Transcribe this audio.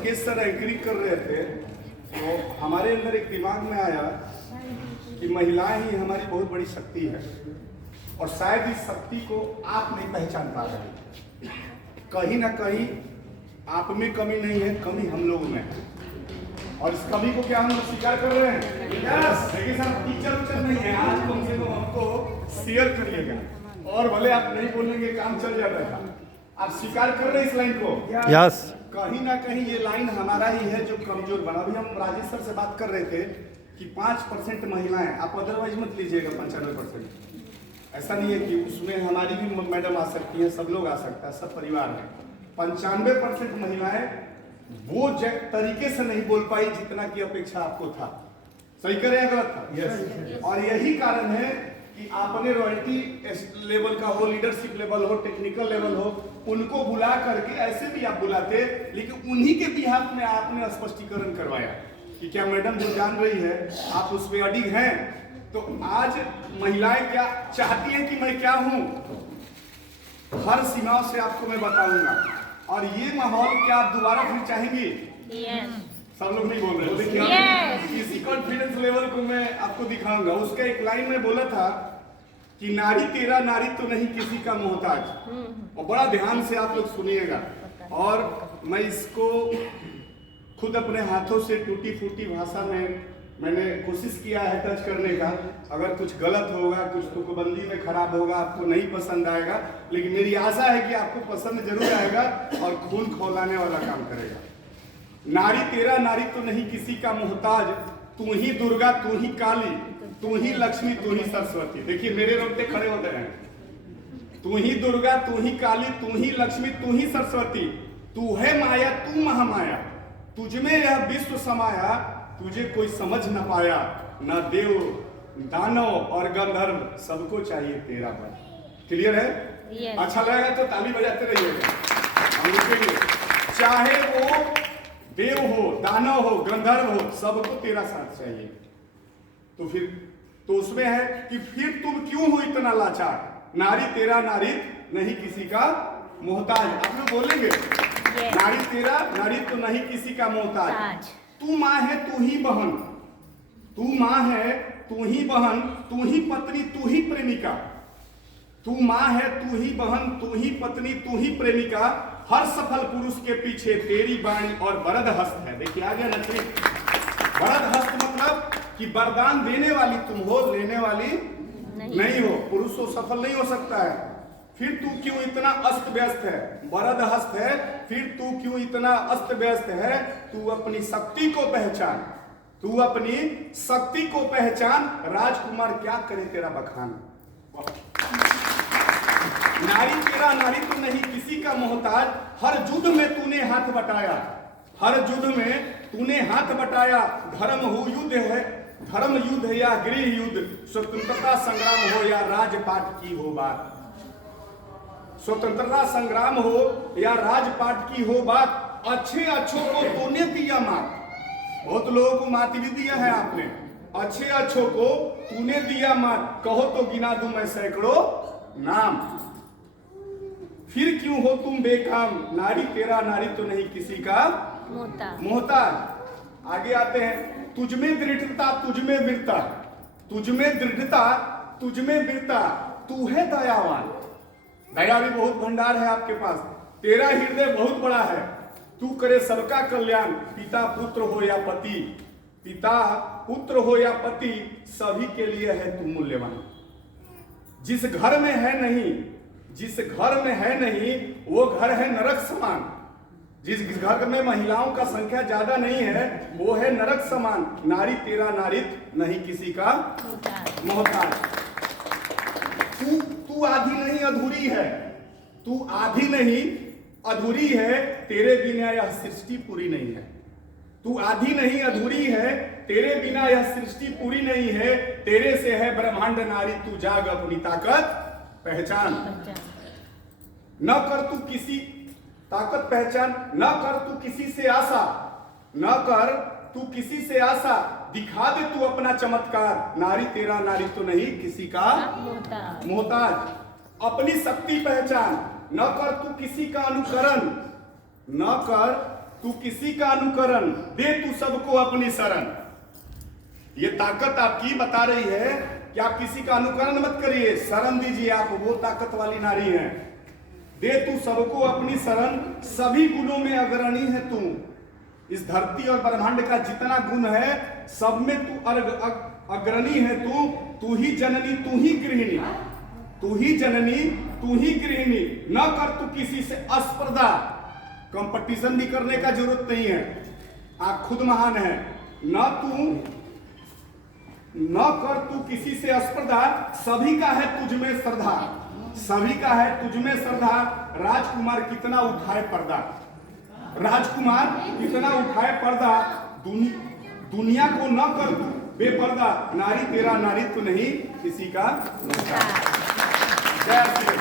Mukesh sir anchoring कर रहे थे तो हमारे अंदर एक दिमाग में आया कि महिलाएं ही हमारी बहुत बड़ी शक्ति है और शायद इस शक्ति को आप नहीं पहचान पा रहे। कहीं ना कहीं आप में कमी नहीं है, कमी हम लोगों में है और इस कमी को क्या हम लोग स्वीकार कर रहे हैं? देखिए सर, टीचर नहीं है, आज कम से कम हमको शेयर करिएगा और भले आप नहीं बोलेंगे काम चल जाता था। आप स्वीकार कर रहे हैं इस लाइन को? यस। कहीं ना कहीं ये लाइन हमारा ही है जो कमजोर बना। अभी हम राजेश सर से बात कर रहे थे कि 5% महिलाएं, आप अदरवाइज मत लीजिएगा 95%। ऐसा नहीं है कि उसमें हमारी भी मैडम आ सकती है, सब लोग आ सकता है, सब परिवार में 95% महिलाएं वो तरीके से नहीं बोल पाई जितना की अपेक्षा आपको था। सही करें या गलत था? यस। और यही कारण है कि आपने रॉयल्टी लेवल का हो, लीडरशिप लेवल हो, टेक्निकल लेवल हो, उनको बुला करके, ऐसे भी आप बुलाते लेकिन उन्हीं के बिहाफ में आपने स्पष्टीकरण करवाया कि क्या मैडम जो जान रही है आप उस पर अडिग हैं। तो आज महिलाएं क्या चाहती हैं कि मैं क्या हूं, हर सीमाओं से आपको मैं बताऊंगा। और ये माहौल क्या आप दोबारा फिर चाहेंगे? सब लोग नहीं बोल रहे। देखिए इसी कॉन्फिडेंस लेवल को मैं आपको दिखाऊंगा। उसका एक लाइन में बोला था कि नारी तेरा नारी तो नहीं किसी का मोहताज। और बड़ा ध्यान से आप लोग सुनिएगा और मैं इसको खुद अपने हाथों से टूटी फूटी भाषा में मैंने कोशिश किया है टच करने का। अगर कुछ गलत होगा, कुछ तुकबंदी में खराब होगा, आपको नहीं पसंद आएगा, लेकिन मेरी आशा है कि आपको पसंद जरूर आएगा और खून खौलाने वाला काम करेगा। नारी तेरा नारी तो नहीं किसी का मोहताज, तू ही दुर्गा तू ही काली, तू ही लक्ष्मी तू ही सरस्वती। देखिए मेरे रोंगटे खड़े होते हैं। तू ही दुर्गा तू ही काली तू ही लक्ष्मी तू ही सरस्वती, तू है माया तू महामाया, तुझमें यह विश्व समाया, तुझे कोई समझ न पाया, न देव दानव और गंधर्व सबको चाहिए तेरा बल। क्लियर है? yes. अच्छा लगेगा तो ताली बजाते रहिएगा, हम रुकेंगे। चाहे वो देव हो, दानव हो, गंधर्व हो, सबको तेरा साथ चाहिए। तो फिर तो उसमें है कि फिर तुम क्यों हो इतना लाचार, नारी तेरा नारी नहीं किसी का मोहताज। आप लोग बोलेंगे नारी तेरा नारी तो नहीं किसी का मोहताज। तू माँ है तू ही बहन, तू माँ है तू ही बहन, तू ही पत्नी तू ही प्रेमिका। तू माँ है तू ही बहन तू ही पत्नी तू ही प्रेमिका, हर सफल पुरुष के पीछे तेरी बाणी और वरद हस्त है। देखिए आ गया नचरी। वरद हस्त मतलब कि वरदान देने वाली तुम हो, लेने वाली नहीं हो। पुरुष तो सफल नहीं हो सकता है। फिर तू क्यों इतना अस्त व्यस्त है, वरद हस्त है, फिर तू क्यों इतना अस्त व्यस्त है, तू अपनी शक्ति को पहचान, तू अपनी शक्ति को पहचान, राजकुमार क्या करे तेरा बखान। नारी तेरा नारी तो नहीं किसी का मोहताज, हर युद्ध में तूने हाथ बटाया, हर युद्ध में तूने हाथ बटाया, धर्म हो युद्ध है, धर्म युद्ध या गृह युद्ध, स्वतंत्रता संग्राम हो या राजपाट की हो बात। स्वतंत्रता संग्राम हो या राजपाट की हो बात, अच्छे अच्छों को तूने दिया मात। बहुत लोगों को मात भी दिया है आपने, अच्छे अच्छों को तूने दिया मात, कहो तो गिना दूं मैं सैकड़ों नाम। फिर क्यों हो तुम बेकाम, नारी तेरा नारी तो नहीं किसी का मोहताज। आगे आते हैं, तुझमें दृढ़ता तुझमें वीरता, तुझमें दृढ़ता तुझमें वीरता, तू है दयावान। दया भी बहुत भंडार है आपके पास, तेरा हृदय बहुत बड़ा है, तू करे सबका कल्याण, पिता पुत्र हो या पति, पिता पुत्र हो या पति, सभी के लिए है तू मूल्यवान। जिस घर में है नहीं, जिस घर में है नहीं वो घर है नरक समान। जिस घर में महिलाओं का संख्या ज्यादा नहीं है वो है नरक समान। नारी तेरा नारी नहीं किसी का मोहताज। तू आधी नहीं अधूरी है, तू आधी नहीं अधूरी है, तेरे बिना यह सृष्टि पूरी नहीं है। तू आधी नहीं अधूरी है, तेरे बिना यह सृष्टि पूरी नहीं है, तेरे से है ब्रह्मांड नारी, तू जाग अपनी ताकत पहचान। न कर तू किसी ताकत पहचान, न कर तू किसी से आशा, न कर तू किसी से आशा, दिखा दे तू अपना चमत्कार, नारी तेरा नारी तो नहीं किसी का मोहताज। अपनी शक्ति पहचान, न कर तू किसी का अनुकरण, न कर तू किसी का अनुकरण, दे तू सबको अपनी शरण। ये ताकत आपकी बता रही है कि आप किसी का अनुकरण मत करिए, शरण दीजिए, आप वो ताकत वाली नारी हैं। दे तू सबको अपनी शरण, सभी गुणों में अग्रणी है तू। इस धरती और ब्रह्मांड का जितना गुण है सब में तू अग्रणी है तू। तू ही जननी तू ही गृहिणी, तू ही जननी तू ही गृहिणी। न कर तू किसी से अस्पर्धा, कंपटीशन भी करने का जरूरत नहीं है, आप खुद महान है। न कर तू किसी से स्पर्धा, सभी का है तुझ में श्रद्धा, सभी का है तुझ में श्रद्धा। राजकुमार कितना उठाए पर्दा, राजकुमार कितना उठाए पर्दा। दुनिया को न कर तू बेपर्दा, नारी तेरा नारित्व नहीं किसी का। जय श्री